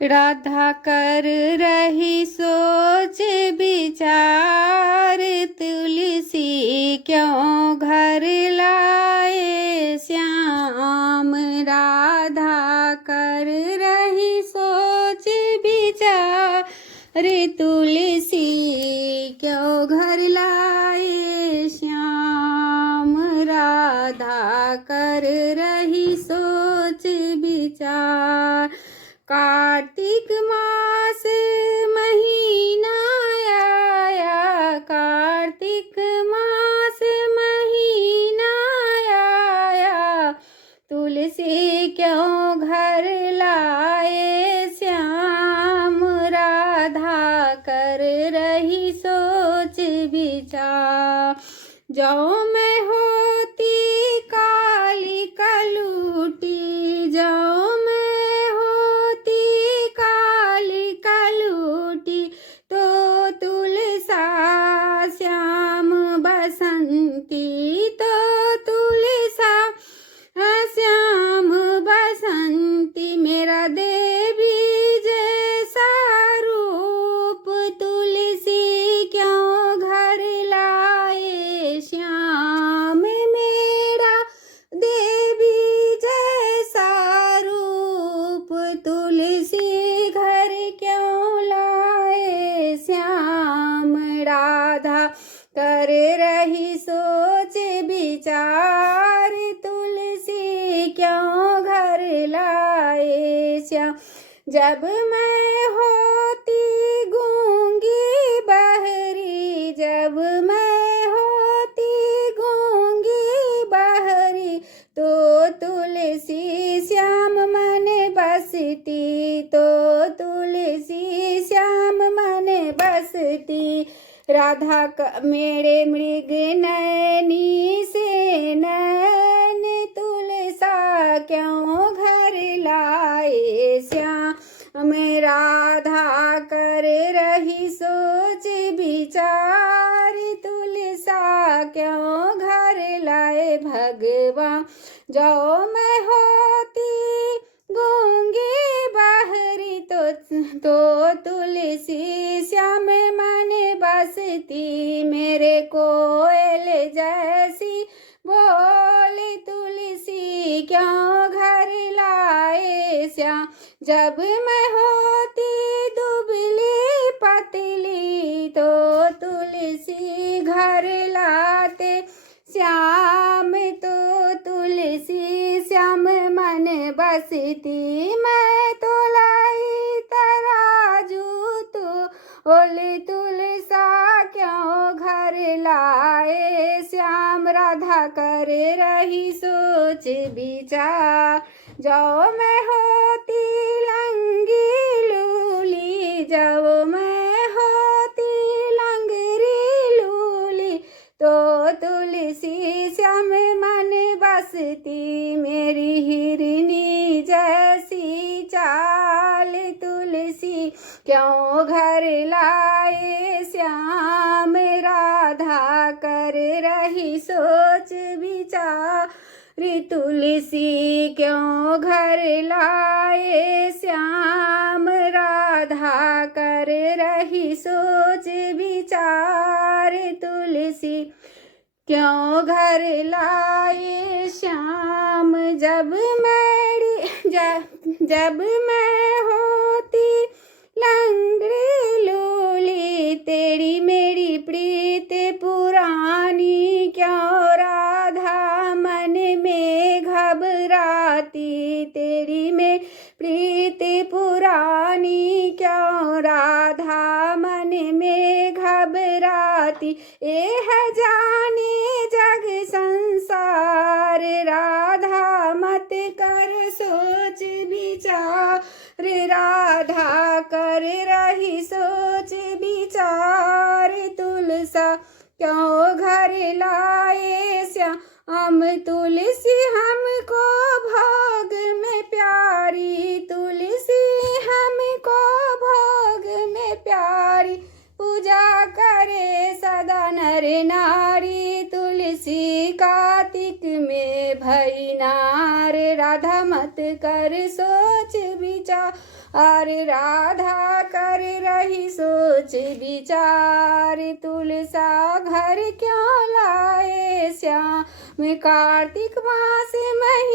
राधा कर रही सोच विचार, तुलसी क्यों घर लाए श्याम। राधा कर रही सोच विचार, तुलसी क्यों घर लाए श्याम। राधा कर रही सोच विचार। कार्तिक मास महीना आया, कार्तिक मास महीना आया, तुलसी क्यों घर लाए श्याम। राधा कर रही सोच विचार। जो मैं होती काली कलूटी, जो मैं होती काली कलूटी, तो तुलसा श्याम बसंती, तो तुलसा श्याम बसंती। मेरा देवी जैसा रूप, तुलसी क्यों घर लाए श्याम। मेरा देवी जैसा रूप, तुलसी घर क्यों लाए श्याम। राधा कर रही सोच विचार, तुलसी क्यों घर लाए श्याम। जब मैं होती गूंगी बहरी, जब मैं होती गूंगी बहरी, तो तुलसी श्याम मन बसती, तो तुलसी श्याम मन बसती। राधा मेरे मृग नैनी से नैन, तुलसा क्यों घर लाए श्याम। राधा कर रही सोच विचार, तुलसा क्यों घर लाए भगवान। जो मैं होती गूंगी बहरी, तो तुलसी श्याम मन बसती। मेरे कोयल जैसी बोले, तुलसी क्यों घर लाए श्याम। जब मैं होती दुबली पतली, तो तुलसी घर लाते श्याम, तो तुलसी श्याम मन बसती। मैं तो लाई तराजू, तो ओले तुलसा क्यों घर लाए श्याम। राधा कर रही सोच विचार। जो मैं होती लंगी लूली, जो मैं होती लंगरी लूली, तो तुलसी श्याम मन बसती। मेरी हिरनी जैसी चाल, तुलसी क्यों घर लाए श्याम। राधा कर रही सोच विचार, तुलसी क्यों घर लाए श्याम। राधा कर रही सोच विचार, तुलसी क्यों घर लाए श्याम। जब मैं होती लंगड़ी लूली, तेरी मेरी प्रीत पुरानी, क्यों राधा मन में घबराती। तेरी में प्रीत पुरानी, क्यों राधा मन में घबराती। ए है जाने जग संसार, राधा मत कर सोच विचार। राधा कर रही सोच विचार, तुलसा क्यों घर लाए श्याम। तुलसी हमको भोग में प्यारी, तुलसी हमको भोग में प्यारी। पूजा करे सदा नर नारी, तुलसी कार्तिक में भई नार। राधा मत कर सोच विचार, अरे राधा कर रही सोच विचार, तुलसा घर क्यों लाए श्याम। कार्तिक मास महीना